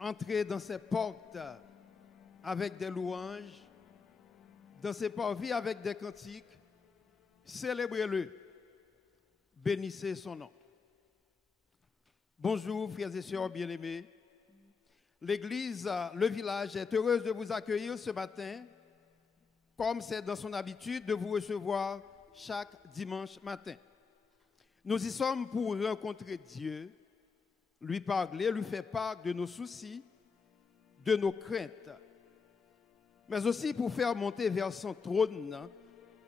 Entrez dans ses portes avec des louanges, dans ses parvis avec des cantiques, célébrez-le, bénissez son nom. Bonjour frères et sœurs bien-aimés. L'Église, le village est heureuse de vous accueillir ce matin, comme c'est dans son habitude de vous recevoir chaque dimanche matin. Nous y sommes pour rencontrer Dieu, lui parler, lui faire part de nos soucis, de nos craintes, mais aussi pour faire monter vers son trône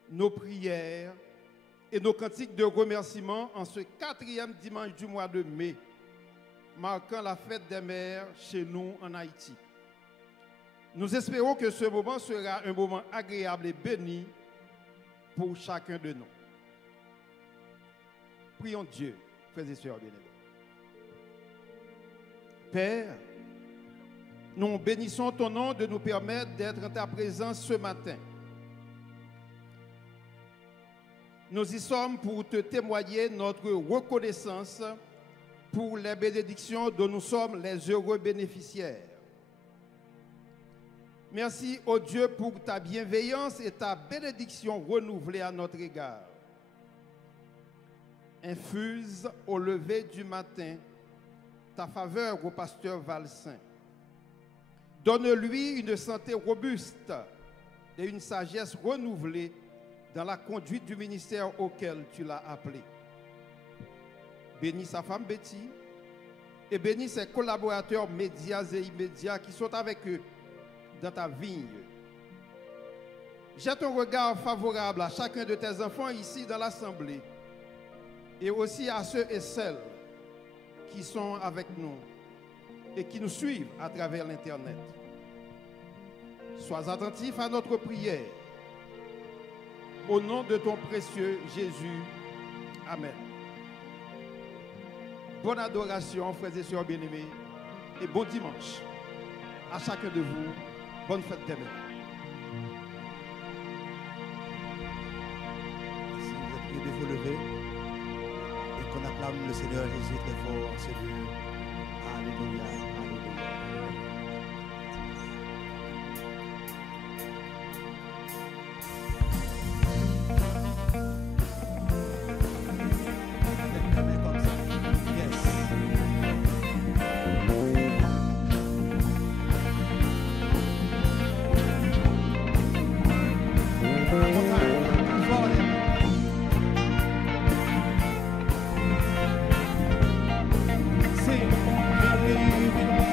nos prières et nos cantiques de remerciement en ce 4e dimanche du mois de mai, marquant la fête des mères chez nous en Haïti. Nous espérons que ce moment sera un moment agréable et béni pour chacun de nous. Prions Dieu, frères et sœurs bien-aimés. Père, nous bénissons ton nom de nous permettre d'être en ta présence ce matin. Nous y sommes pour te témoigner notre reconnaissance pour les bénédictions dont nous sommes les heureux bénéficiaires. Merci, ô Dieu, pour ta bienveillance et ta bénédiction renouvelée à notre égard. Infuse au lever du matin ta faveur au pasteur Valsin. Donne-lui une santé robuste et une sagesse renouvelée dans la conduite du ministère auquel tu l'as appelé. Bénis sa femme Betty et bénis ses collaborateurs médias et immédiats qui sont avec eux dans ta vigne. Jette un regard favorable à chacun de tes enfants ici dans l'assemblée et aussi à ceux et celles qui sont avec nous et qui nous suivent à travers l'Internet. Sois attentif à notre prière. Au nom de ton précieux Jésus. Amen. Bonne adoration, frères et sœurs bien-aimés, et bon dimanche à chacun de vous. Bonne fête des mères. Si vous êtes priés de vous lever, qu'on acclame le Seigneur Jésus très fort en ce lieu. Alléluia, alléluia. Comme ça. Yes. Sing, believe in me.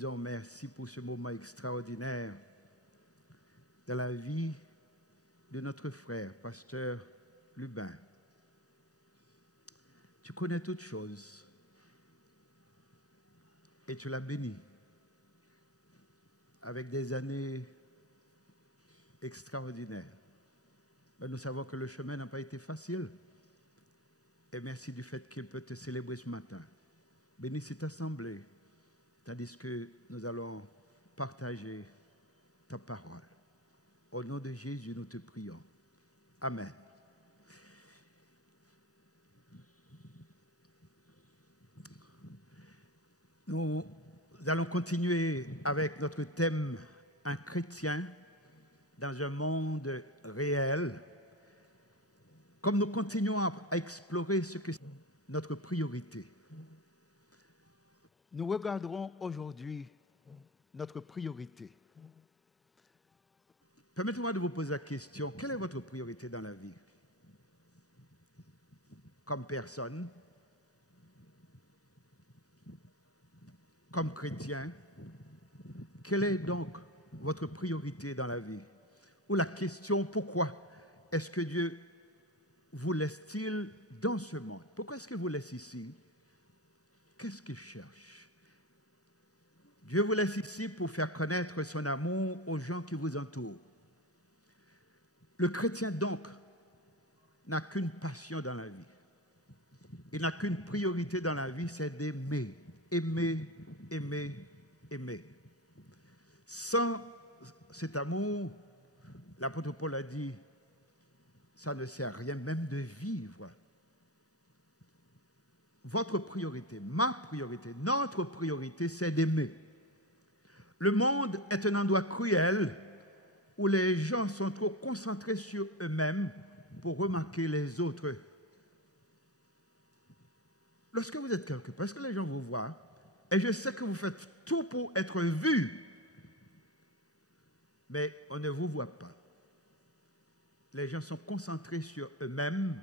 disons merci pour ce moment extraordinaire dans la vie de notre frère, pasteur Lubin. Tu connais toutes choses et tu l'as béni avec des années extraordinaires. Mais nous savons que le chemin n'a pas été facile. Et merci du fait qu'il peut te célébrer ce matin. Bénis cette assemblée, tandis que nous allons partager ta parole. Au nom de Jésus, nous te prions. Amen. Nous allons continuer avec notre thème « Un chrétien dans un monde réel ». Comme nous continuons à explorer ce que c'est notre priorité, nous regarderons aujourd'hui notre priorité. Permettez-moi de vous poser la question, quelle est votre priorité dans la vie? Comme personne, comme chrétien, quelle est donc votre priorité dans la vie? Ou la question, pourquoi est-ce que Dieu vous laisse-t-il dans ce monde? Pourquoi est-ce qu'il vous laisse ici? Qu'est-ce qu'il cherche? Dieu vous laisse ici pour faire connaître son amour aux gens qui vous entourent. Le chrétien donc n'a qu'une passion dans la vie. Il n'a qu'une priorité dans la vie, c'est d'aimer. Aimer, aimer, aimer. Sans cet amour, l'apôtre Paul a dit, ça ne sert à rien même de vivre. Votre priorité, ma priorité, notre priorité, c'est d'aimer. Le monde est un endroit cruel où les gens sont trop concentrés sur eux-mêmes pour remarquer les autres. Lorsque vous êtes quelque part, est-ce que les gens vous voient? Et je sais que vous faites tout pour être vus, mais on ne vous voit pas. Les gens sont concentrés sur eux-mêmes,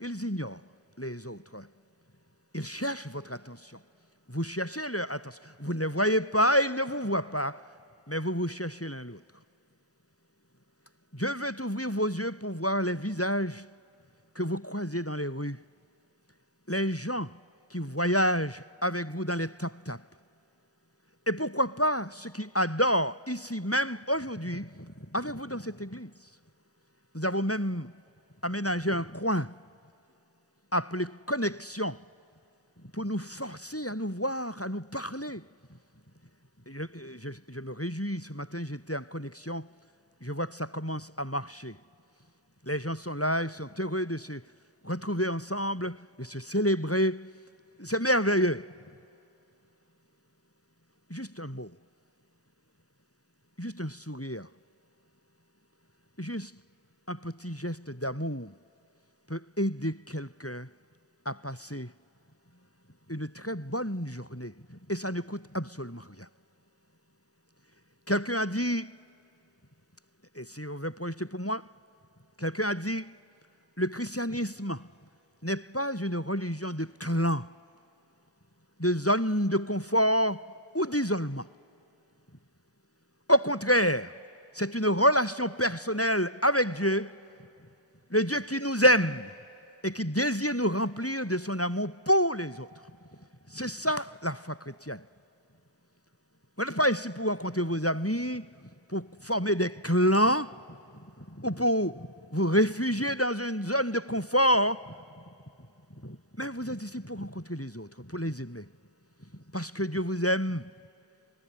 ils ignorent les autres. Ils cherchent votre attention. Vous cherchez leur attention. Vous ne les voyez pas, ils ne vous voient pas, mais vous vous cherchez l'un l'autre. Dieu veut ouvrir vos yeux pour voir les visages que vous croisez dans les rues. Les gens qui voyagent avec vous dans les tap-tap. Et pourquoi pas ceux qui adorent ici même aujourd'hui avec vous dans cette église. Nous avons même aménagé un coin appelé Connexion pour nous forcer à nous voir, à nous parler. Je me réjouis, ce matin j'étais en connexion, je vois que ça commence à marcher. Les gens sont là, ils sont heureux de se retrouver ensemble, de se célébrer. C'est merveilleux. Juste un mot, juste un sourire, juste un petit geste d'amour peut aider quelqu'un à passer une très bonne journée et ça ne coûte absolument rien. Quelqu'un a dit, et si on veut projeter pour moi, quelqu'un a dit, le christianisme n'est pas une religion de clan, de zone de confort ou d'isolement. Au contraire, c'est une relation personnelle avec Dieu, le Dieu qui nous aime et qui désire nous remplir de son amour pour les autres. C'est ça la foi chrétienne. Vous n'êtes pas ici pour rencontrer vos amis, pour former des clans ou pour vous réfugier dans une zone de confort, mais vous êtes ici pour rencontrer les autres, pour les aimer. Parce que Dieu vous aime,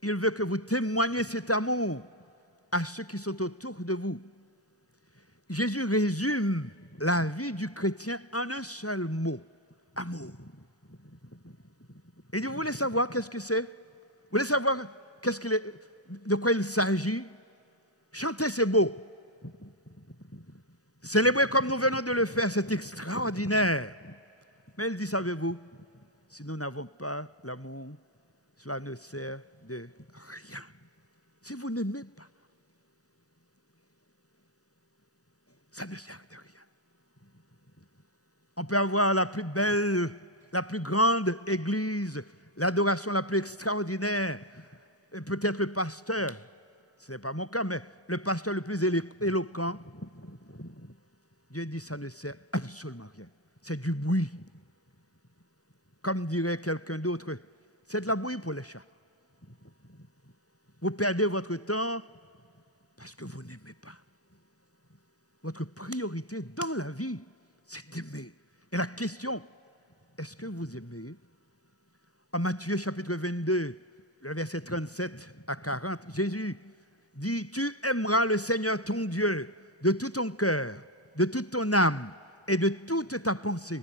il veut que vous témoigniez cet amour à ceux qui sont autour de vous. Jésus résume la vie du chrétien en un seul mot, amour. Et vous voulez savoir qu'est-ce que c'est? Vous voulez savoir de quoi il s'agit? Chantez ces mots. Célébrer comme nous venons de le faire, c'est extraordinaire. Mais il dit, savez-vous, si nous n'avons pas l'amour, cela ne sert de rien. Si vous n'aimez pas, ça ne sert de rien. On peut avoir la plus belle, la plus grande église, l'adoration la plus extraordinaire, peut-être le pasteur, ce n'est pas mon cas, mais le pasteur le plus éloquent, Dieu dit ça ne sert absolument à rien. C'est du bruit. Comme dirait quelqu'un d'autre, c'est de la bouillie pour les chats. Vous perdez votre temps parce que vous n'aimez pas. Votre priorité dans la vie, c'est d'aimer. Et la question, est-ce que vous aimez? En Matthieu chapitre 22, le verset 37 à 40, Jésus dit, tu aimeras le Seigneur ton Dieu de tout ton cœur, de toute ton âme et de toute ta pensée.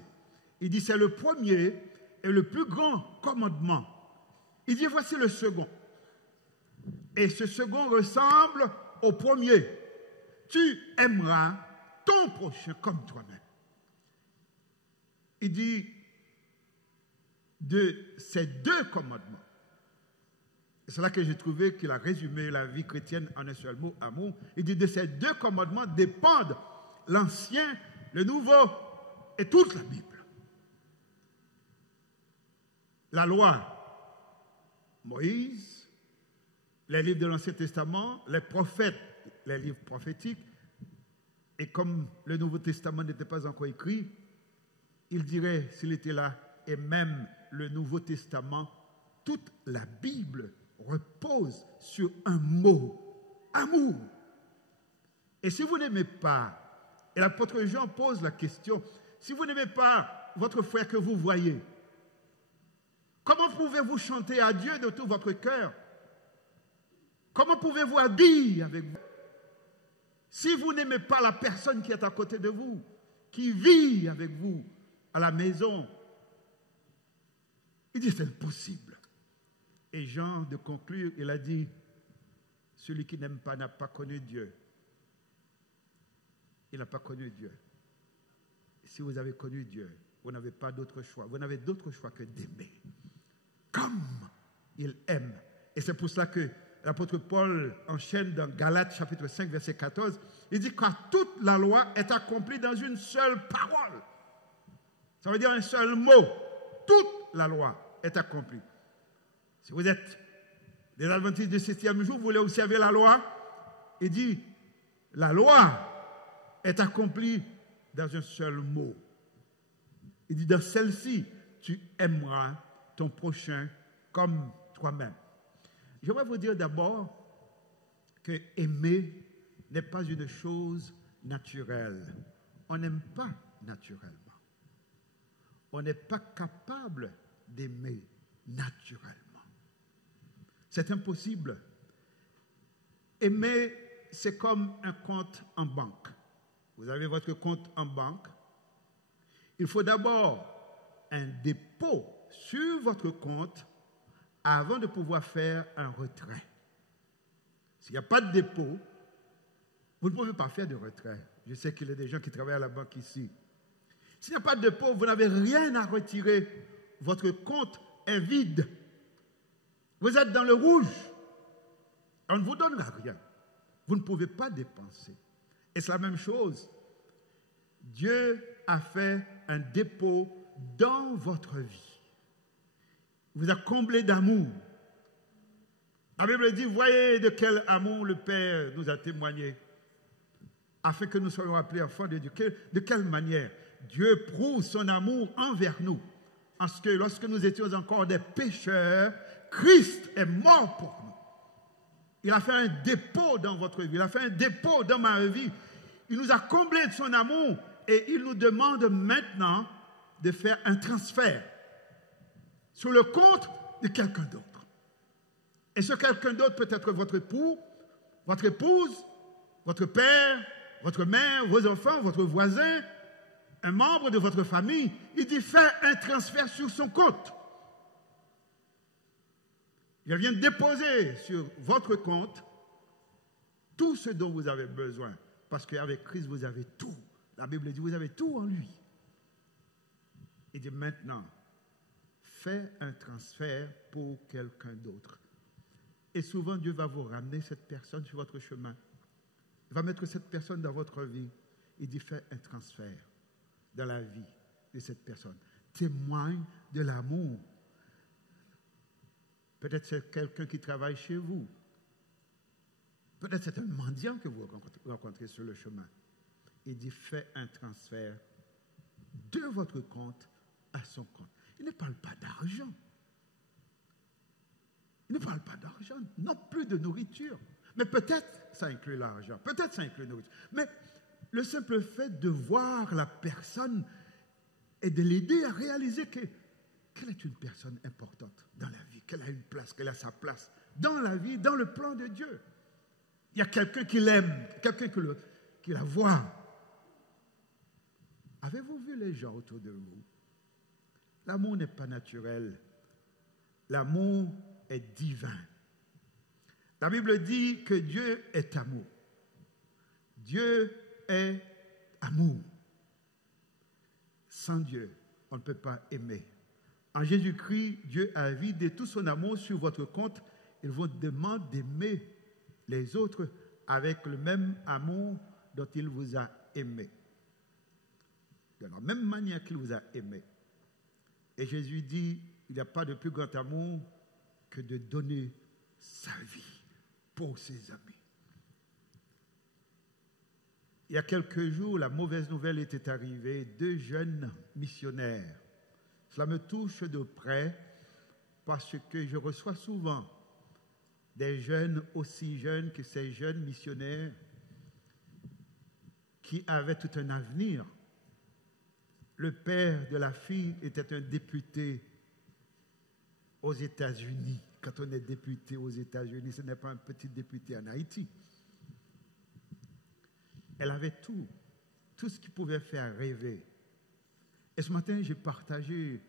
Il dit, c'est le premier et le plus grand commandement. Il dit, voici le second. Et ce second ressemble au premier. Tu aimeras ton prochain comme toi-même. Il dit, de ces deux commandements, c'est là que j'ai trouvé qu'il a résumé la vie chrétienne en un seul mot, amour. Il dit, de ces deux commandements dépendent l'Ancien, le Nouveau et toute la Bible. La loi, Moïse, les livres de l'Ancien Testament, les prophètes, les livres prophétiques, et comme le Nouveau Testament n'était pas encore écrit, il dirait, s'il était là, et même le Nouveau Testament, toute la Bible repose sur un mot, amour. Et si vous n'aimez pas, et l'apôtre Jean pose la question, si vous n'aimez pas votre frère que vous voyez, comment pouvez-vous chanter à Dieu de tout votre cœur? Comment pouvez-vous habiller avec vous? Si vous n'aimez pas la personne qui est à côté de vous, qui vit avec vous à la maison, il dit c'est impossible. Et Jean, de conclure, il a dit, celui qui n'aime pas n'a pas connu Dieu. Il n'a pas connu Dieu. Et si vous avez connu Dieu, vous n'avez pas d'autre choix. Vous n'avez d'autre choix que d'aimer. Comme il aime. Et c'est pour cela que l'apôtre Paul enchaîne dans Galates chapitre 5, verset 14. Il dit que toute la loi est accomplie dans une seule parole. Ça veut dire un seul mot. Toute la loi est accomplie. Si vous êtes des adventistes du 7e jour, vous voulez observer la loi, il dit, la loi est accomplie dans un seul mot. Il dit, dans celle-ci, tu aimeras ton prochain comme toi-même. J'aimerais vous dire d'abord que aimer n'est pas une chose naturelle. On n'aime pas naturellement. On n'est pas capable d'aimer naturellement. C'est impossible. Aimer, c'est comme un compte en banque. Vous avez votre compte en banque. Il faut d'abord un dépôt sur votre compte avant de pouvoir faire un retrait. S'il n'y a pas de dépôt, vous ne pouvez pas faire de retrait. Je sais qu'il y a des gens qui travaillent à la banque ici. S'il n'y a pas de dépôt, vous n'avez rien à retirer. Votre compte est vide. Vous êtes dans le rouge. On ne vous donne rien. Vous ne pouvez pas dépenser. Et c'est la même chose. Dieu a fait un dépôt dans votre vie. Il vous a comblé d'amour. La Bible dit, voyez de quel amour le Père nous a témoigné, afin que nous soyons appelés enfants de Dieu. De quelle manière? Dieu prouve son amour envers nous, parce que lorsque nous étions encore des pécheurs, Christ est mort pour nous. Il a fait un dépôt dans votre vie, il a fait un dépôt dans ma vie. Il nous a comblés de son amour et il nous demande maintenant de faire un transfert sur le compte de quelqu'un d'autre. Et ce quelqu'un d'autre peut être votre époux, votre épouse, votre père, votre mère, vos enfants, votre voisin, un membre de votre famille. Il dit faire un transfert sur son compte. Il vient déposer sur votre compte tout ce dont vous avez besoin. Parce qu'avec Christ, vous avez tout. La Bible dit, vous avez tout en lui. Il dit maintenant, fais un transfert pour quelqu'un d'autre. Et souvent, Dieu va vous ramener cette personne sur votre chemin. Il va mettre cette personne dans votre vie. Il dit, fais un transfert dans la vie de cette personne. Témoigne de l'amour. Peut-être c'est quelqu'un qui travaille chez vous. Peut-être c'est un mendiant que vous rencontrez sur le chemin. Il dit, fais un transfert de votre compte à son compte. Il ne parle pas d'argent. Il ne parle pas d'argent, non plus de nourriture. Mais peut-être ça inclut l'argent, peut-être ça inclut la nourriture. Mais le simple fait de voir la personne et de l'aider à réaliser qu'elle est une personne importante dans la vie, qu'elle a une place, qu'elle a sa place dans la vie, dans le plan de Dieu. Il y a quelqu'un qui l'aime, quelqu'un qui la voit. Avez-vous vu les gens autour de vous? L'amour n'est pas naturel. L'amour est divin. La Bible dit que Dieu est amour. Dieu est amour. Sans Dieu, on ne peut pas aimer. En Jésus-Christ, Dieu a vidé tout son amour sur votre compte. Il vous demande d'aimer les autres avec le même amour dont il vous a aimé. De la même manière qu'il vous a aimé. Et Jésus dit, il n'y a pas de plus grand amour que de donner sa vie pour ses amis. Il y a quelques jours, la mauvaise nouvelle était arrivée. 2 jeunes missionnaires. Cela me touche de près parce que je reçois souvent des jeunes aussi jeunes que ces jeunes missionnaires qui avaient tout un avenir. Le père de la fille était un député aux États-Unis. Quand on est député aux États-Unis, ce n'est pas un petit député en Haïti. Elle avait tout ce qui pouvait faire rêver. Et ce matin, j'ai partagé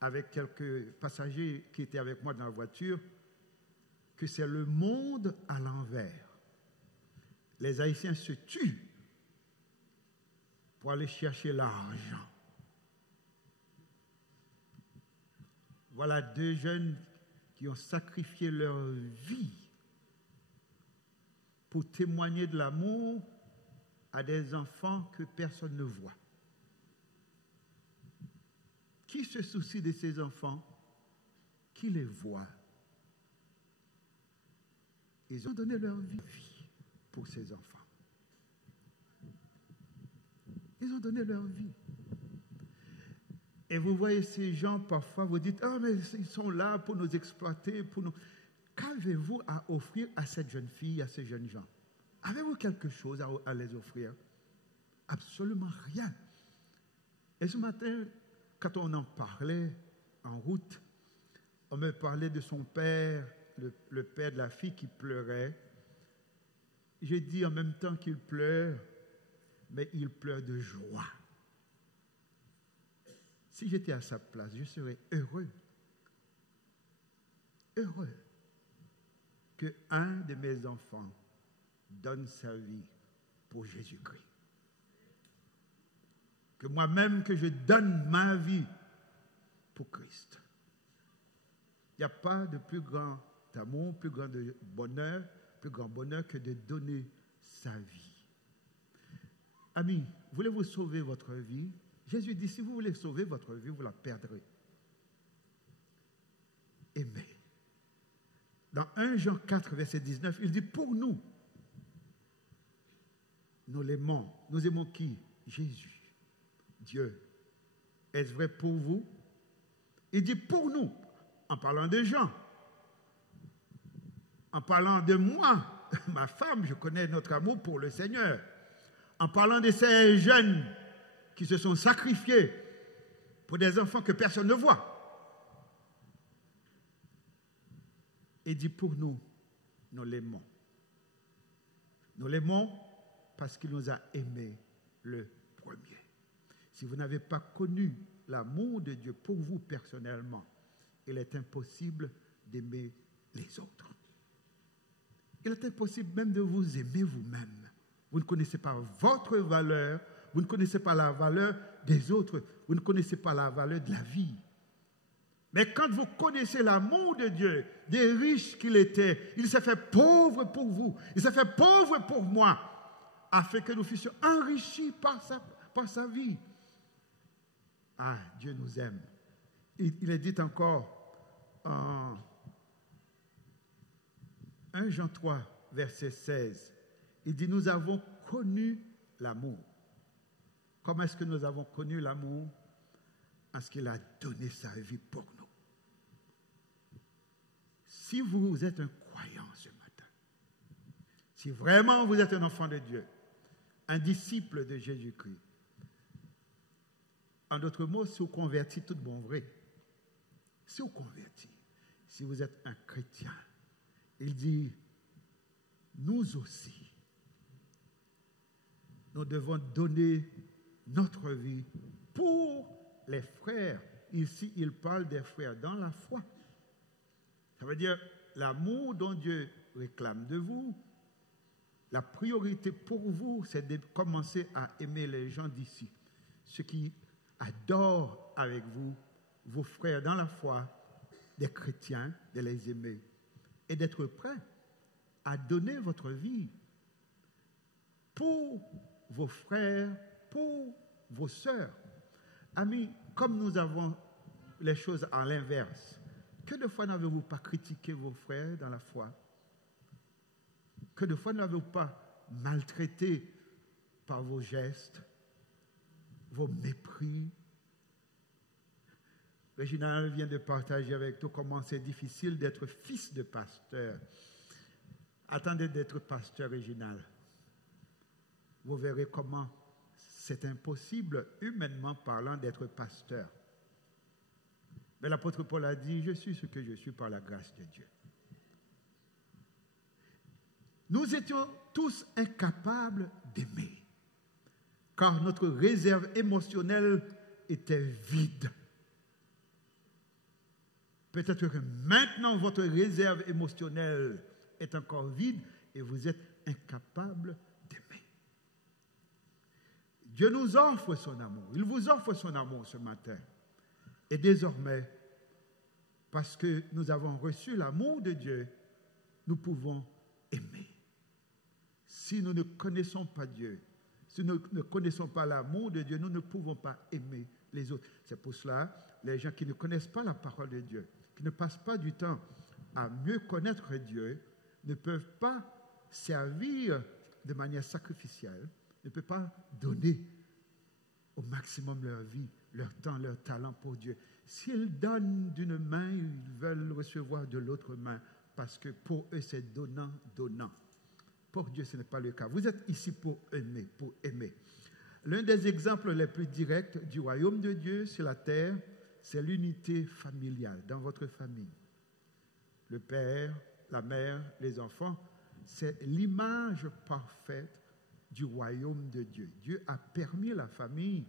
avec quelques passagers qui étaient avec moi dans la voiture que c'est le monde à l'envers. Les Haïtiens se tuent pour aller chercher l'argent. Voilà 2 jeunes qui ont sacrifié leur vie pour témoigner de l'amour à des enfants que personne ne voit. Qui se soucie de ces enfants? Qui les voit? Ils ont donné leur vie pour ces enfants. Ils ont donné leur vie. Et vous voyez ces gens, parfois, vous dites, ah, mais ils sont là pour nous exploiter, pour nous... Qu'avez-vous à offrir à cette jeune fille, à ces jeunes gens? Avez-vous quelque chose à les offrir? Absolument rien. Et ce matin, quand on en parlait en route, on me parlait de son père, le père de la fille qui pleurait. J'ai dit en même temps qu'il pleure, mais il pleure de joie. Si j'étais à sa place, je serais heureux. Heureux que un de mes enfants donne sa vie pour Jésus-Christ. Que moi-même, que je donne ma vie pour Christ. Il n'y a pas de plus grand amour, plus grand bonheur que de donner sa vie. Amis, voulez-vous sauver votre vie? Jésus dit, si vous voulez sauver votre vie, vous la perdrez. Aimez. Dans 1 Jean 4, verset 19, il dit, pour nous, nous l'aimons. Nous aimons qui? Jésus, Dieu. Est-ce vrai pour vous? Il dit pour nous, en parlant de Jean, en parlant de moi, ma femme, je connais notre amour pour le Seigneur. En parlant de ces jeunes qui se sont sacrifiés pour des enfants que personne ne voit. Il dit pour nous, nous l'aimons. Nous l'aimons parce qu'il nous a aimés le premier. Si vous n'avez pas connu l'amour de Dieu pour vous personnellement, il est impossible d'aimer les autres. Il est impossible même de vous aimer vous-même. Vous ne connaissez pas votre valeur, vous ne connaissez pas la valeur des autres, vous ne connaissez pas la valeur de la vie. Mais quand vous connaissez l'amour de Dieu, des riches qu'il était, il s'est fait pauvre pour vous, il s'est fait pauvre pour moi, afin que nous fussions enrichis par sa vie. Ah, Dieu nous aime. Il est dit encore 1 Jean 3, verset 16, il dit, nous avons connu l'amour. Comment est-ce que nous avons connu l'amour? Parce qu'il a donné sa vie pour nous. Si vous êtes un croyant ce matin, si vraiment vous êtes un enfant de Dieu, un disciple de Jésus-Christ, en d'autres mots, si vous convertissez tout bon vrai, si vous convertissez, si vous êtes un chrétien, il dit, nous aussi, nous devons donner notre vie pour les frères. Ici, il parle des frères dans la foi. Ça veut dire l'amour dont Dieu réclame de vous. La priorité pour vous, c'est de commencer à aimer les gens d'ici. Ceux qui adorent avec vous, vos frères dans la foi, des chrétiens, de les aimer. Et d'être prêts à donner votre vie pour vos frères, pour vos sœurs. Amis, comme nous avons les choses à l'inverse, que de fois n'avez-vous pas critiqué vos frères dans la foi? Que de fois n'avez-vous pas maltraité par vos gestes, vos mépris? Réginald vient de partager avec nous comment c'est difficile d'être fils de pasteur. Attendez d'être pasteur, Réginald. Vous verrez comment c'est impossible, humainement parlant, d'être pasteur. Mais l'apôtre Paul a dit, je suis ce que je suis par la grâce de Dieu. Nous étions tous incapables d'aimer, car notre réserve émotionnelle était vide. Peut-être que maintenant votre réserve émotionnelle est encore vide et vous êtes incapable d'aimer. Dieu nous offre son amour. Il vous offre son amour ce matin. Et désormais, parce que nous avons reçu l'amour de Dieu, nous pouvons aimer. Si nous ne connaissons pas Dieu, si nous ne connaissons pas l'amour de Dieu, nous ne pouvons pas aimer les autres. C'est pour cela, les gens qui ne connaissent pas la parole de Dieu, qui ne passent pas du temps à mieux connaître Dieu, ne peuvent pas servir de manière sacrificielle, ne peuvent pas donner au maximum leur vie, leur temps, leur talent pour Dieu. S'ils donnent d'une main, ils veulent recevoir de l'autre main, parce que pour eux, c'est donnant, donnant. Pour Dieu, ce n'est pas le cas. Vous êtes ici pour aimer, pour aimer. L'un des exemples les plus directs du royaume de Dieu sur la terre, c'est l'unité familiale dans votre famille. Le père, la mère, les enfants, c'est l'image parfaite du royaume de Dieu. Dieu a permis la famille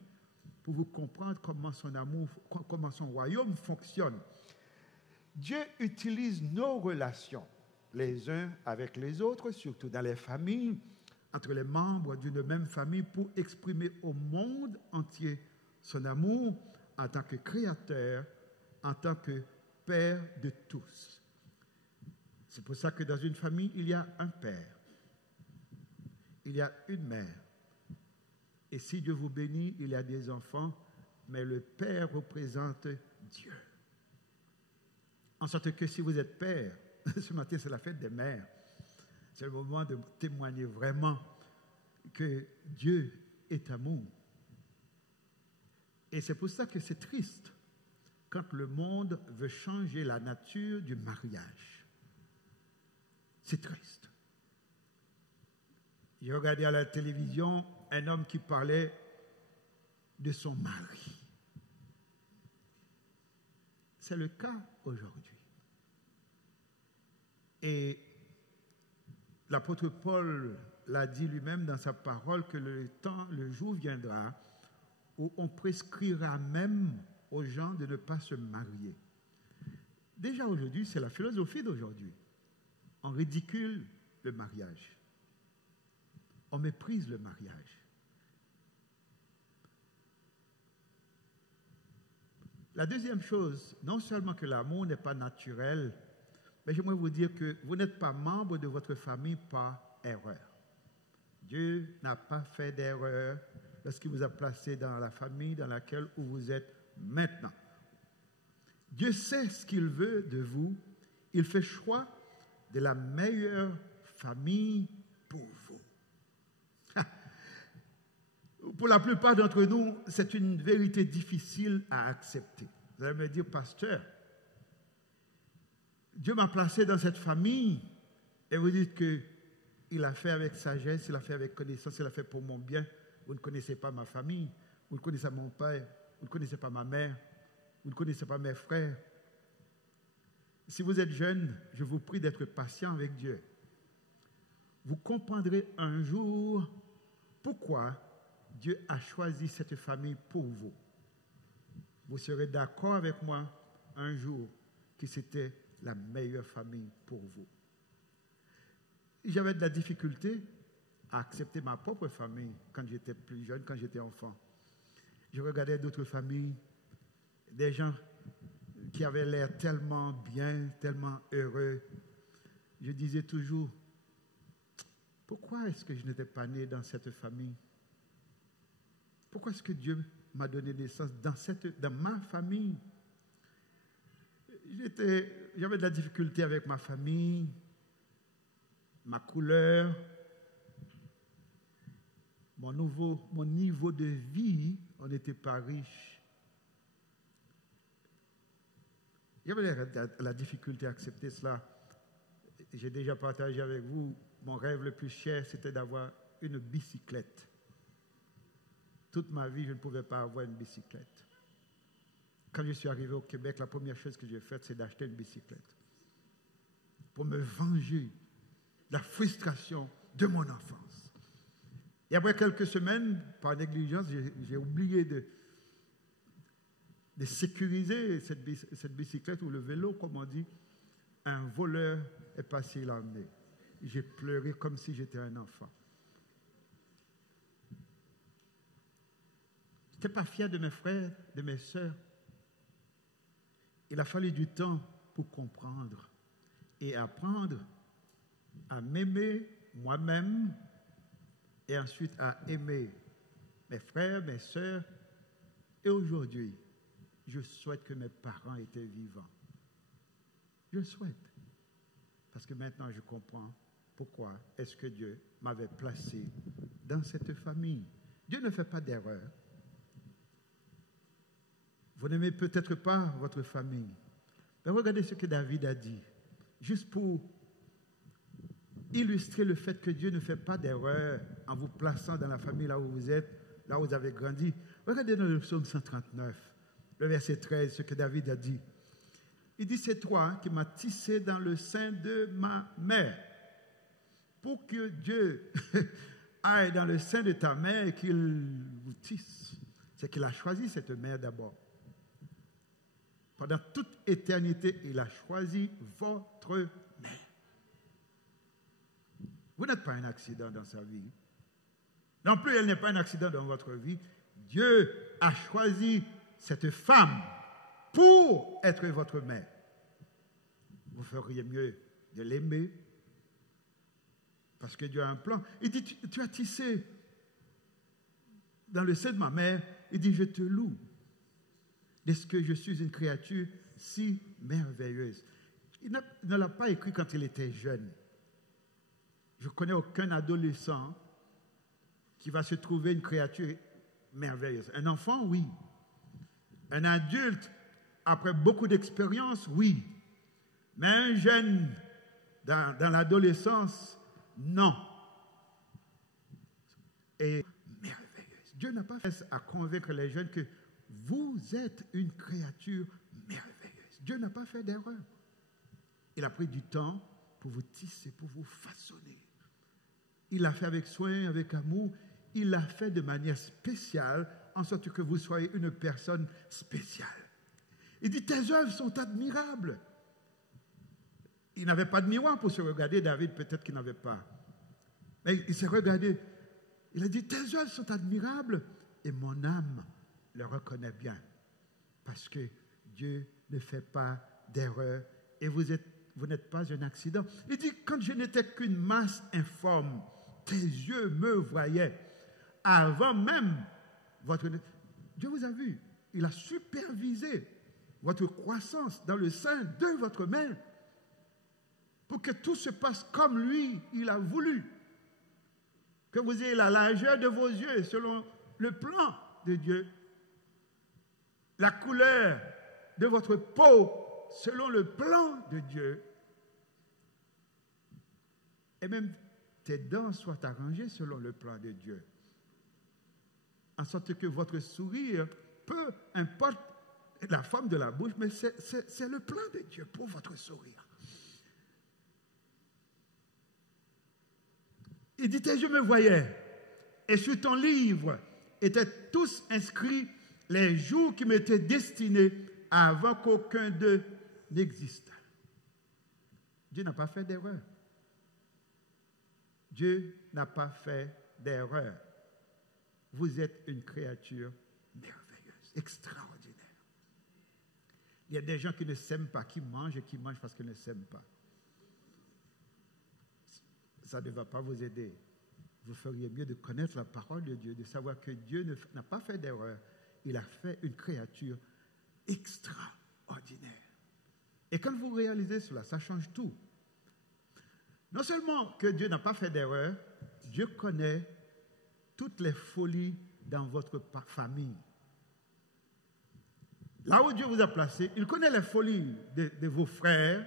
pour vous comprendre comment son amour, comment son royaume fonctionne. Dieu utilise nos relations les uns avec les autres, surtout dans les familles, entre les membres d'une même famille, pour exprimer au monde entier son amour en tant que créateur, en tant que père de tous. C'est pour ça que dans une famille, il y a un père, il y a une mère. Et si Dieu vous bénit, il y a des enfants, mais le père représente Dieu. En sorte que si vous êtes père, ce matin c'est la fête des mères, c'est le moment de témoigner vraiment que Dieu est amour. Et c'est pour ça que c'est triste quand le monde veut changer la nature du mariage. C'est triste. J'ai regardé à la télévision un homme qui parlait de son mari. C'est le cas aujourd'hui. Et l'apôtre Paul l'a dit lui-même dans sa parole que le jour viendra où on prescrira même aux gens de ne pas se marier. Déjà aujourd'hui, c'est la philosophie d'aujourd'hui. On ridicule le mariage. On méprise le mariage. La deuxième chose, non seulement que l'amour n'est pas naturel, mais j'aimerais vous dire que vous n'êtes pas membre de votre famille par erreur. Dieu n'a pas fait d'erreur lorsqu'il vous a placé dans la famille dans laquelle vous êtes maintenant. Dieu sait ce qu'il veut de vous. Il fait choix de la meilleure famille pour vous. Pour la plupart d'entre nous, c'est une vérité difficile à accepter. Vous allez me dire, pasteur, Dieu m'a placé dans cette famille et vous dites qu'il a fait avec sagesse, il a fait avec connaissance, il a fait pour mon bien. Vous ne connaissez pas ma famille, vous ne connaissez pas mon père, vous ne connaissez pas ma mère, vous ne connaissez pas mes frères. Si vous êtes jeune, je vous prie d'être patient avec Dieu. Vous comprendrez un jour pourquoi Dieu a choisi cette famille pour vous. Vous serez d'accord avec moi un jour que c'était la meilleure famille pour vous. J'avais de la difficulté à accepter ma propre famille quand j'étais plus jeune, quand j'étais enfant. Je regardais d'autres familles, des gens qui avaient l'air tellement bien, tellement heureux. Je disais toujours, pourquoi est-ce que je n'étais pas né dans cette famille? Pourquoi est-ce que Dieu m'a donné naissance dans ma famille? J'avais de la difficulté avec ma famille, ma couleur, mon niveau de vie, on n'était pas riche. J'avais la difficulté à accepter cela. J'ai déjà partagé avec vous, mon rêve le plus cher, c'était d'avoir une bicyclette. Toute ma vie, je ne pouvais pas avoir une bicyclette. Quand je suis arrivé au Québec, la première chose que j'ai faite, c'est d'acheter une bicyclette. Pour me venger de la frustration de mon enfance. Et après quelques semaines, par négligence, j'ai oublié de sécuriser cette bicyclette ou le vélo, comme on dit. Un voleur est passé, il l'a emmené. J'ai pleuré comme si j'étais un enfant. Je n'étais pas fier de mes frères, de mes sœurs. Il a fallu du temps pour comprendre et apprendre à m'aimer moi-même et ensuite à aimer mes frères, mes sœurs. Et aujourd'hui, je souhaite que mes parents étaient vivants. Je le souhaite. Parce que maintenant, je comprends pourquoi est-ce que Dieu m'avait placé dans cette famille. Dieu ne fait pas d'erreur. Vous n'aimez peut-être pas votre famille. Mais regardez ce que David a dit. Juste pour illustrer le fait que Dieu ne fait pas d'erreur en vous plaçant dans la famille là où vous êtes, là où vous avez grandi. Regardez dans le psaume 139, le verset 13, ce que David a dit. Il dit, c'est toi qui m'as tissé dans le sein de ma mère. Pour que Dieu aille dans le sein de ta mère et qu'il vous tisse, c'est qu'il a choisi cette mère d'abord. Pendant toute éternité, il a choisi votre mère. Vous n'êtes pas un accident dans sa vie. Non plus, elle n'est pas un accident dans votre vie. Dieu a choisi cette femme pour être votre mère. Vous feriez mieux de l'aimer parce que Dieu a un plan. Il dit, tu as tissé dans le sein de ma mère. Il dit, je te loue. Est-ce que je suis une créature si merveilleuse? Il ne l'a pas écrit quand il était jeune. Je ne connais aucun adolescent qui va se trouver une créature merveilleuse. Un enfant, oui. Un adulte, après beaucoup d'expérience, oui. Mais un jeune dans l'adolescence, non. Et merveilleuse. Dieu n'a pas fait à convaincre les jeunes que vous êtes une créature merveilleuse. Dieu n'a pas fait d'erreur. Il a pris du temps pour vous tisser, pour vous façonner. Il l'a fait avec soin, avec amour. Il l'a fait de manière spéciale, en sorte que vous soyez une personne spéciale. Il dit, tes œuvres sont admirables. Il n'avait pas de miroir pour se regarder. David, peut-être qu'il n'avait pas. Mais il s'est regardé. Il a dit, tes œuvres sont admirables et mon âme le reconnaît bien. Parce que Dieu ne fait pas d'erreur et vous n'êtes pas un accident. Il dit, quand je n'étais qu'une masse informe, tes yeux me voyaient. Avant même votre... Dieu vous a vu. Il a supervisé votre croissance dans le sein de votre mère. pour que tout se passe comme lui, il a voulu. Que vous ayez la largeur de vos yeux selon le plan de Dieu. La couleur de votre peau selon le plan de Dieu. Et même tes dents soient arrangées selon le plan de Dieu. En sorte que votre sourire, peu importe la forme de la bouche, mais c'est le plan de Dieu pour votre sourire. Il dit, tes yeux me voyaient, et sur ton livre étaient tous inscrits les jours qui m'étaient destinés avant qu'aucun d'eux n'existe. Dieu n'a pas fait d'erreur. Dieu n'a pas fait d'erreur. Vous êtes une créature merveilleuse, extraordinaire. Il y a des gens qui ne s'aiment pas, qui mangent et qui mangent parce qu'ils ne s'aiment pas. Ça ne va pas vous aider. Vous feriez mieux de connaître la parole de Dieu, de savoir que Dieu n'a pas fait d'erreur. Il a fait une créature extraordinaire. Et quand vous réalisez cela, ça change tout. Non seulement que Dieu n'a pas fait d'erreur, Dieu connaît toutes les folies dans votre famille. Là où Dieu vous a placé, il connaît les folies de vos frères,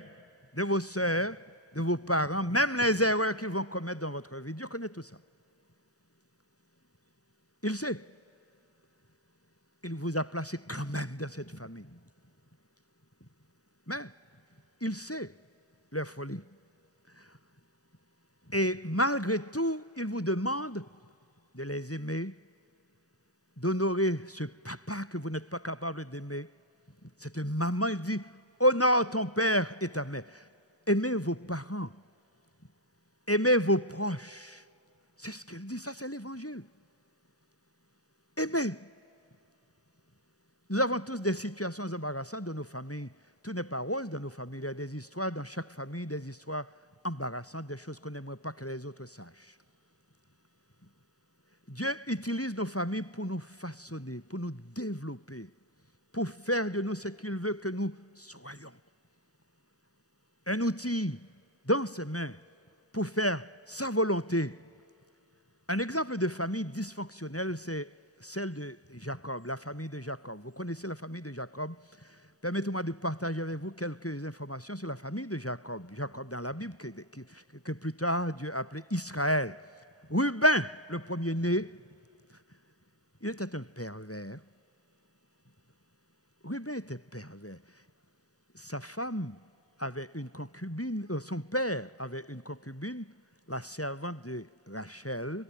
de vos sœurs, de vos parents, même les erreurs qu'ils vont commettre dans votre vie. Dieu connaît tout ça. Il sait. Il vous a placé quand même dans cette famille. Mais il sait leurs folies. Et malgré tout, il vous demande de les aimer, d'honorer ce papa que vous n'êtes pas capable d'aimer. Cette maman, il dit, honore ton père et ta mère. Aimez vos parents. Aimez vos proches. C'est ce qu'il dit, ça c'est l'évangile. Aimez. Nous avons tous des situations embarrassantes dans nos familles. Tout n'est pas rose dans nos familles. Il y a des histoires dans chaque famille, des histoires embarrassantes, des choses qu'on n'aimerait pas que les autres sachent. Dieu utilise nos familles pour nous façonner, pour nous développer, pour faire de nous ce qu'il veut que nous soyons. Un outil dans ses mains pour faire sa volonté. Un exemple de famille dysfonctionnelle, c'est celle de Jacob, la famille de Jacob. Vous connaissez la famille de Jacob? Permettez-moi de partager avec vous quelques informations sur la famille de Jacob. Jacob dans la Bible, que plus tard Dieu appelait Israël. Ruben, le premier-né, il était un pervers. Ruben était pervers. Sa femme avait une concubine, son père avait une concubine, la servante de Rachel.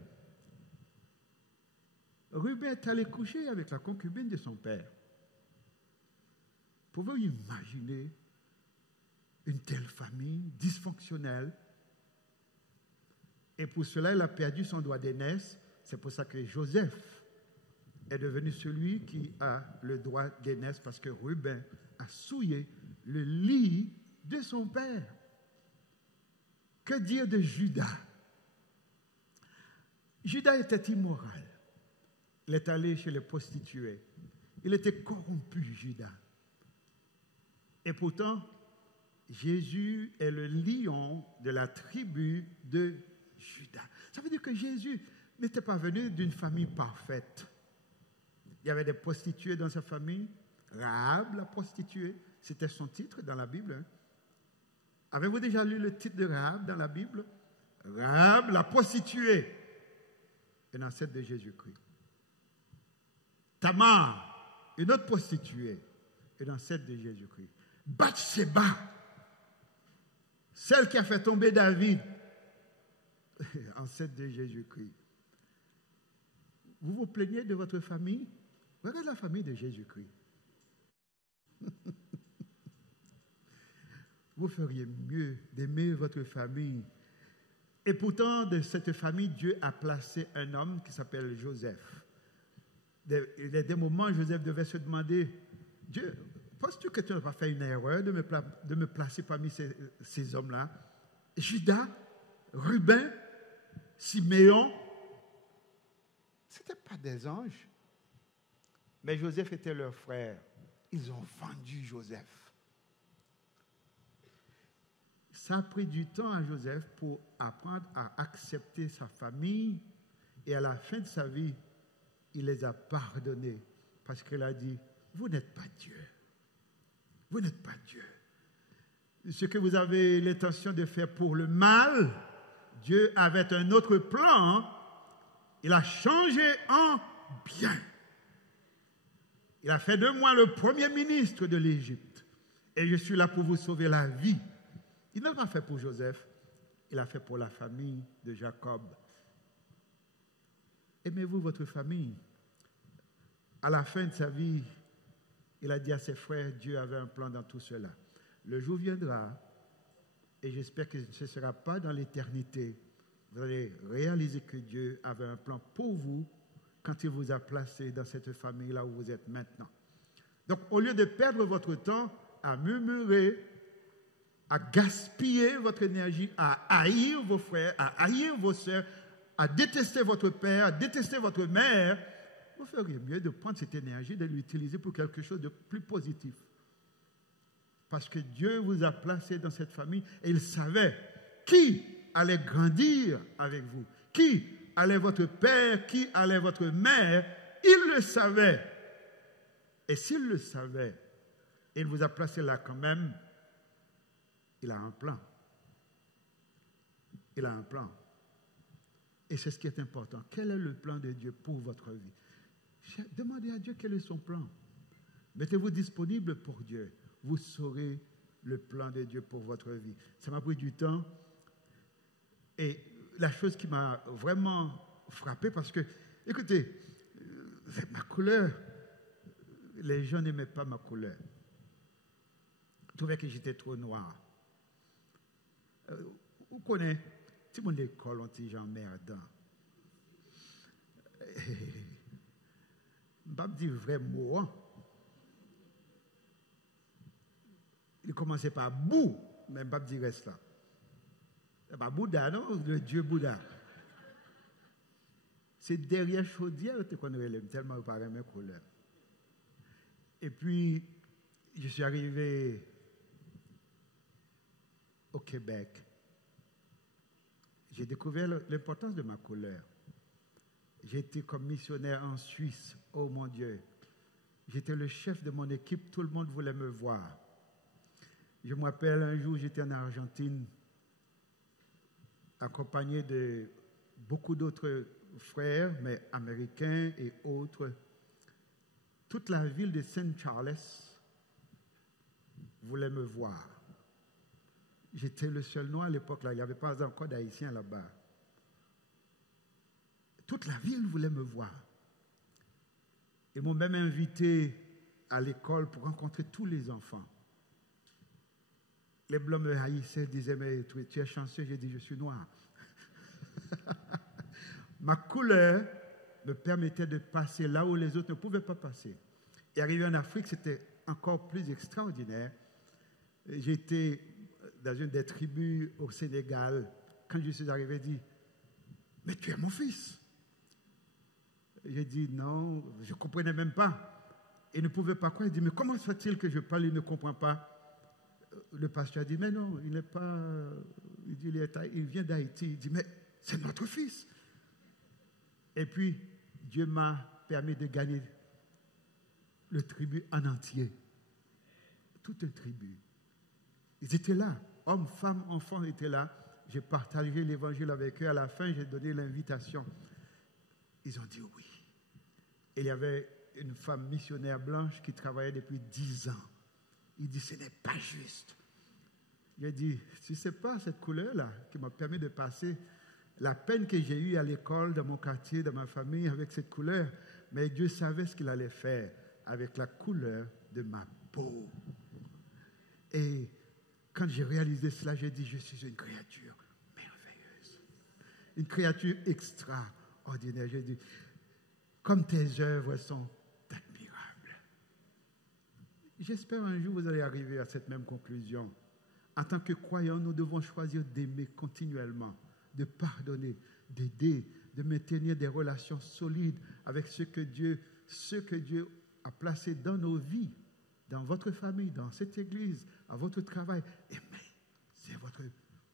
Ruben est allé coucher avec la concubine de son père. Pouvez-vous imaginer une telle famille dysfonctionnelle? Et pour cela, il a perdu son droit d'aînesse. C'est pour ça que Joseph est devenu celui qui a le droit d'aînesse, parce que Ruben a souillé le lit de son père. Que dire de Judas? Judas était immoral. Il est allé chez les prostituées. Il était corrompu, Judas. Et pourtant, Jésus est le lion de la tribu de Judas. Ça veut dire que Jésus n'était pas venu d'une famille parfaite. Il y avait des prostituées dans sa famille. Rahab, la prostituée, c'était son titre dans la Bible. Hein? Avez-vous déjà lu le titre de Rahab dans la Bible? Rahab, la prostituée, une ancêtre de Jésus-Christ. Tamar, une autre prostituée, une ancêtre de Jésus-Christ. Bathsheba, celle qui a fait tomber David, ancêtre de Jésus-Christ. Vous vous plaignez de votre famille? Regardez la famille de Jésus-Christ. Vous feriez mieux d'aimer votre famille. Et pourtant, de cette famille, Dieu a placé un homme qui s'appelle Joseph. Il y a des moments où Joseph devait se demander, Dieu, penses-tu que tu n'as pas fait une erreur de me placer parmi ces hommes-là? Judas, Ruben, Siméon, ce n'étaient pas des anges. Mais Joseph était leur frère. Ils ont vendu Joseph. Ça a pris du temps à Joseph pour apprendre à accepter sa famille et à la fin de sa vie, il les a pardonnés parce qu'il a dit, vous n'êtes pas Dieu. Vous n'êtes pas Dieu. Ce que vous avez l'intention de faire pour le mal, Dieu avait un autre plan. Il a changé en bien. Il a fait de moi le premier ministre de l'Égypte. Et je suis là pour vous sauver la vie. Il n'a pas fait pour Joseph. Il a fait pour la famille de Jacob. Aimez-vous votre famille? À la fin de sa vie, il a dit à ses frères, Dieu avait un plan dans tout cela. Le jour viendra, et j'espère que ce ne sera pas dans l'éternité, vous allez réaliser que Dieu avait un plan pour vous quand il vous a placé dans cette famille-là où vous êtes maintenant. Donc, au lieu de perdre votre temps à murmurer, à gaspiller votre énergie, à haïr vos frères, à haïr vos sœurs, à détester votre père, à détester votre mère, vous feriez mieux de prendre cette énergie, de l'utiliser pour quelque chose de plus positif. Parce que Dieu vous a placé dans cette famille et il savait qui allait grandir avec vous, qui allait votre père, qui allait votre mère, il le savait. Et s'il le savait, il vous a placé là quand même, il a un plan. Il a un plan. Et c'est ce qui est important. Quel est le plan de Dieu pour votre vie? Demandez à Dieu quel est son plan. Mettez-vous disponible pour Dieu. Vous saurez le plan de Dieu pour votre vie. Ça m'a pris du temps. Et la chose qui m'a vraiment frappé, parce que, écoutez, ma couleur, les gens n'aimaient pas ma couleur. Ils trouvaient que j'étais trop noir. Vous connaissez, tout le monde l'école, on dit gens merdant. Je ne vais pas dire vrai mot. Il commençait par Bou, mais je ne vais pas dire reste là. Ce n'est pas Bouddha, non? Le Dieu Bouddha. C'est derrière chaudière que qu'on relève, tellement je ne parle pas mes couleurs. Et puis, je suis arrivé au Québec. J'ai découvert l'importance de ma couleur. J'ai été comme missionnaire en Suisse. Oh mon Dieu. J'étais le chef de mon équipe. Tout le monde voulait me voir. Je me rappelle un jour, j'étais en Argentine, accompagné de beaucoup d'autres frères, mais américains et autres. Toute la ville de Saint Charles voulait me voir. J'étais le seul noir à l'époque, là. Il n'y avait pas encore d'Haïtiens là-bas. Toute la ville voulait me voir. Ils m'ont même invité à l'école pour rencontrer tous les enfants. Les blancs me haïssaient, disaient, mais tu es chanceux. J'ai dit, je suis noir. Ma couleur me permettait de passer là où les autres ne pouvaient pas passer. Et arrivé en Afrique, c'était encore plus extraordinaire. J'étais dans une des tribus au Sénégal. Quand je suis arrivé, il dit, mais tu es mon fils. J'ai dit, non, je ne comprenais même pas. Il ne pouvait pas croire. Il dit, mais comment se fait-il que je parle, il ne comprend pas? Le pasteur a dit, mais non, il n'est pas... Il dit, il vient d'Haïti. Il dit, mais c'est notre fils. Et puis, Dieu m'a permis de gagner le tribu en entier. Toute une tribu. Ils étaient là. Hommes, femmes, enfants étaient là. J'ai partagé l'évangile avec eux. À la fin, j'ai donné l'invitation. Ils ont dit oui. Et il y avait une femme missionnaire blanche qui travaillait depuis 10 ans. Il dit, ce n'est pas juste. J'ai dit, si ce n'est pas cette couleur-là qui m'a permis de passer la peine que j'ai eue à l'école, dans mon quartier, dans ma famille, avec cette couleur, mais Dieu savait ce qu'il allait faire avec la couleur de ma peau. Et quand j'ai réalisé cela, j'ai dit, je suis une créature merveilleuse, une créature extraordinaire. J'ai dit, comme tes œuvres sont admirables. J'espère un jour vous allez arriver à cette même conclusion. En tant que croyants, nous devons choisir d'aimer continuellement, de pardonner, d'aider, de maintenir des relations solides avec ceux que Dieu a placés dans nos vies, dans votre famille, dans cette église, à votre travail. Aimez C'est votre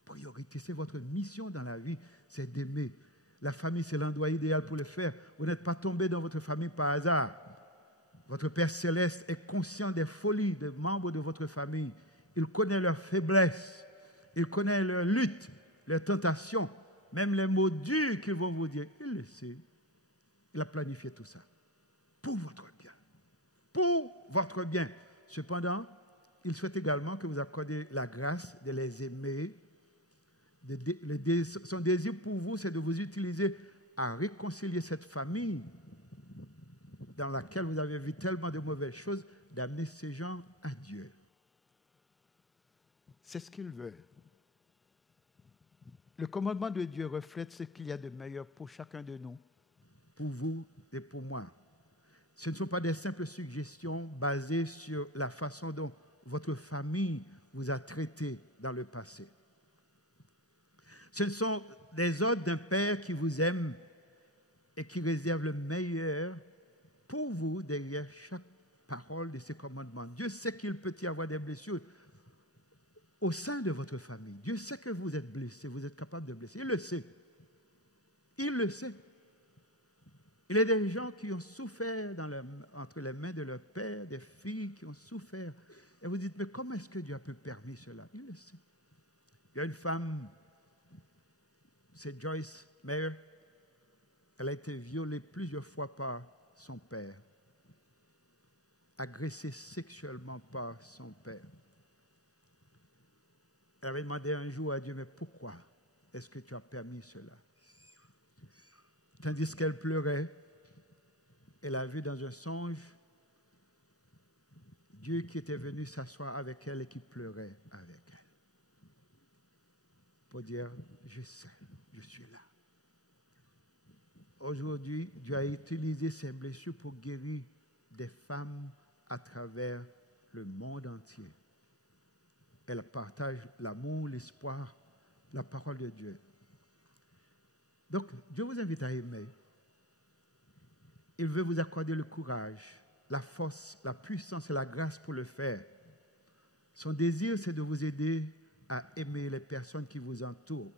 priorité, c'est votre mission dans la vie, c'est d'aimer. La famille, c'est l'endroit idéal pour le faire. Vous n'êtes pas tombé dans votre famille par hasard. Votre Père Céleste est conscient des folies des membres de votre famille. Il connaît leurs faiblesses, il connaît leurs luttes, leurs tentations, même les mots durs qu'ils vont vous dire. Il le sait. Il a planifié tout ça pour votre bien. Pour votre bien. Cependant, il souhaite également que vous accordiez la grâce de les aimer. Son désir pour vous, c'est de vous utiliser à réconcilier cette famille dans laquelle vous avez vu tellement de mauvaises choses, d'amener ces gens à Dieu. C'est ce qu'il veut. Le commandement de Dieu reflète ce qu'il y a de meilleur pour chacun de nous, pour vous et pour moi. Ce ne sont pas des simples suggestions basées sur la façon dont votre famille vous a traité dans le passé. Ce sont des ordres d'un Père qui vous aime et qui réserve le meilleur pour vous derrière chaque parole de ses commandements. Dieu sait qu'il peut y avoir des blessures au sein de votre famille. Dieu sait que vous êtes blessé, vous êtes capable de blesser. Il le sait. Il le sait. Il y a des gens qui ont souffert entre les mains de leur père, des filles qui ont souffert. Et vous dites, mais comment est-ce que Dieu a pu permettre cela? Il le sait. Il y a une femme, c'est Joyce Meyer. Elle a été violée plusieurs fois par son père, agressée sexuellement par son père. Elle avait demandé un jour à Dieu, mais pourquoi est-ce que tu as permis cela? Tandis qu'elle pleurait, elle a vu dans un songe Dieu qui était venu s'asseoir avec elle et qui pleurait avec elle. Pour dire, je sais, je suis là. Aujourd'hui, Dieu a utilisé ces blessures pour guérir des femmes à travers le monde entier. Elle partage l'amour, l'espoir, la parole de Dieu. Donc, Dieu vous invite à aimer. Il veut vous accorder le courage, la force, la puissance et la grâce pour le faire. Son désir, c'est de vous aider à aimer les personnes qui vous entourent.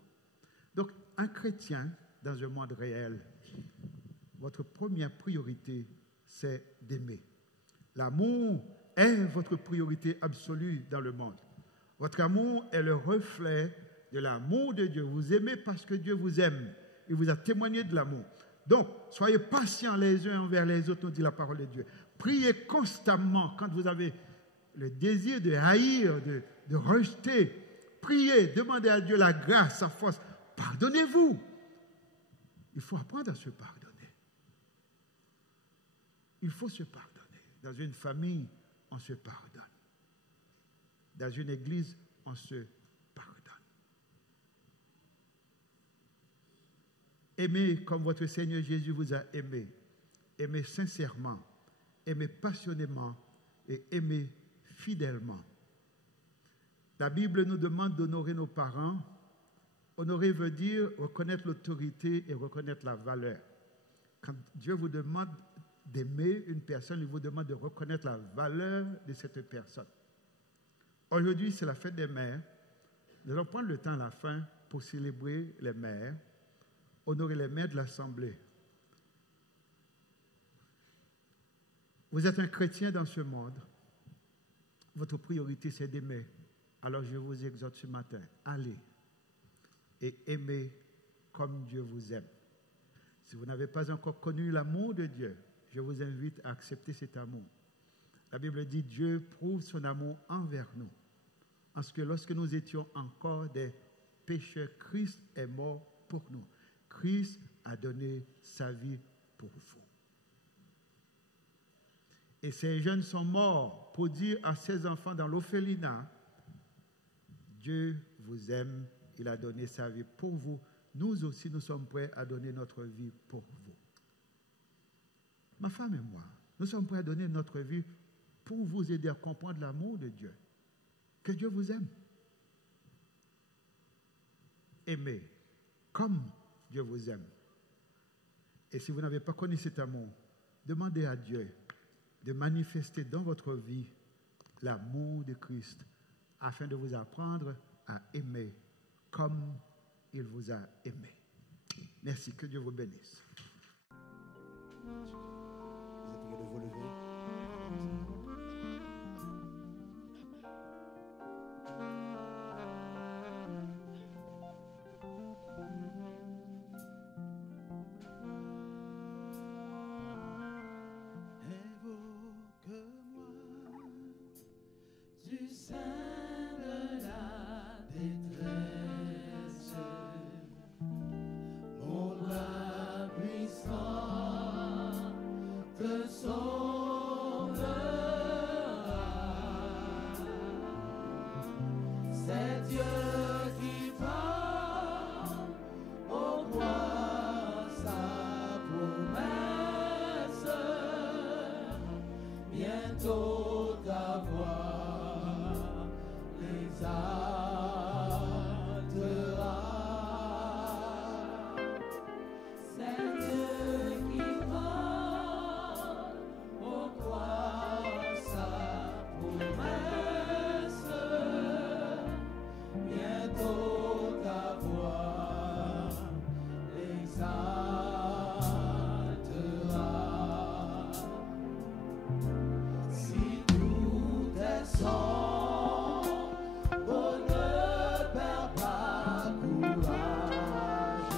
Donc, un chrétien dans un monde réel, votre première priorité, c'est d'aimer. L'amour est votre priorité absolue dans le monde. Votre amour est le reflet de l'amour de Dieu. Vous aimez parce que Dieu vous aime. Il vous a témoigné de l'amour. Donc, soyez patients les uns envers les autres, nous dit la parole de Dieu. Priez constamment quand vous avez le désir de haïr, de rejeter. Priez, demandez à Dieu la grâce, sa force. Pardonnez-vous. Il faut apprendre à se pardonner. Il faut se pardonner. Dans une famille, on se pardonne. Dans une église, on se pardonne. Aimez comme votre Seigneur Jésus vous a aimé. Aimez sincèrement, aimez passionnément et aimez fidèlement. La Bible nous demande d'honorer nos parents. Honorer veut dire reconnaître l'autorité et reconnaître la valeur. Quand Dieu vous demande d'aimer une personne, il vous demande de reconnaître la valeur de cette personne. Aujourd'hui, c'est la fête des mères. Nous allons prendre le temps à la fin pour célébrer les mères, honorer les mères de l'Assemblée. Vous êtes un chrétien dans ce monde. Votre priorité, c'est d'aimer. Alors je vous exhorte ce matin, allez et aimez comme Dieu vous aime. Si vous n'avez pas encore connu l'amour de Dieu, je vous invite à accepter cet amour. La Bible dit, Dieu prouve son amour envers nous. Parce que lorsque nous étions encore des pécheurs, Christ est mort pour nous. Christ a donné sa vie pour vous. Et ces jeunes sont morts pour dire à ses enfants dans l'orphelinat, Dieu vous aime, il a donné sa vie pour vous. Nous aussi, nous sommes prêts à donner notre vie pour vous. Ma femme et moi, nous sommes prêts à donner notre vie pour vous aider à comprendre l'amour de Dieu. Que Dieu vous aime. Aimez comme Dieu vous aime. Et si vous n'avez pas connu cet amour, demandez à Dieu de manifester dans votre vie l'amour de Christ afin de vous apprendre à aimer comme il vous a aimé. Merci, que Dieu vous bénisse. Vous êtes priés de vous lever. Du sein de la détresse, mon bras puissant te sauvera. C'est Dieu qui parle, au croit sa promesse, bientôt ta voix les hâtera. C'est Dieu qui parle, au croit sa promesse, bientôt ta voix les hâtera. Si tout est sombre, oh, ne perds pas courage,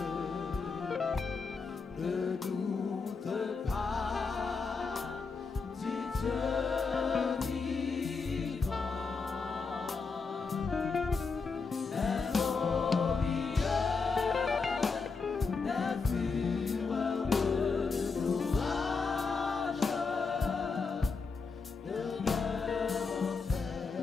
ne doute pas du Dieu vivant. Même au milieu des fureurs de l'orage, le cœur fait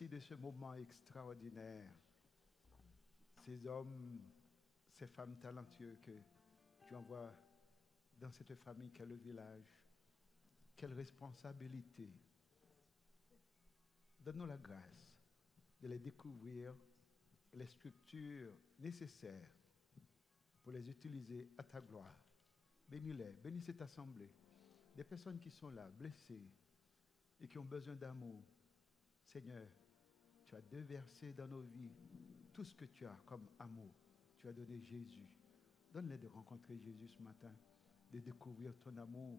merci de ce moment extraordinaire. Ces hommes, ces femmes talentueuses que tu envoies dans cette famille qu'est le village. Quelle responsabilité. Donne-nous la grâce de les découvrir, les structures nécessaires pour les utiliser à ta gloire. Bénis-les, bénis cette assemblée. Des personnes qui sont là, blessées et qui ont besoin d'amour. Seigneur, tu as déversé dans nos vies tout ce que tu as comme amour. Tu as donné Jésus. Donne-les de rencontrer Jésus ce matin, de découvrir ton amour,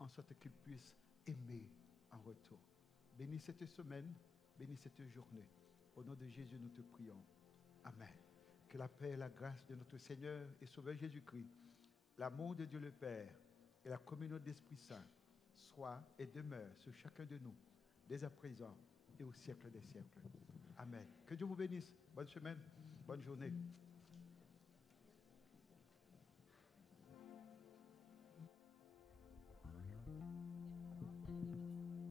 en sorte qu'ils puissent aimer en retour. Bénis cette semaine, bénis cette journée. Au nom de Jésus, nous te prions. Amen. Que la paix et la grâce de notre Seigneur et Sauveur Jésus-Christ, l'amour de Dieu le Père et la communion de l'Esprit Saint soient et demeurent sur chacun de nous, dès à présent et au siècle des siècles. Amen. Que Dieu vous bénisse. Bonne semaine, bonne journée.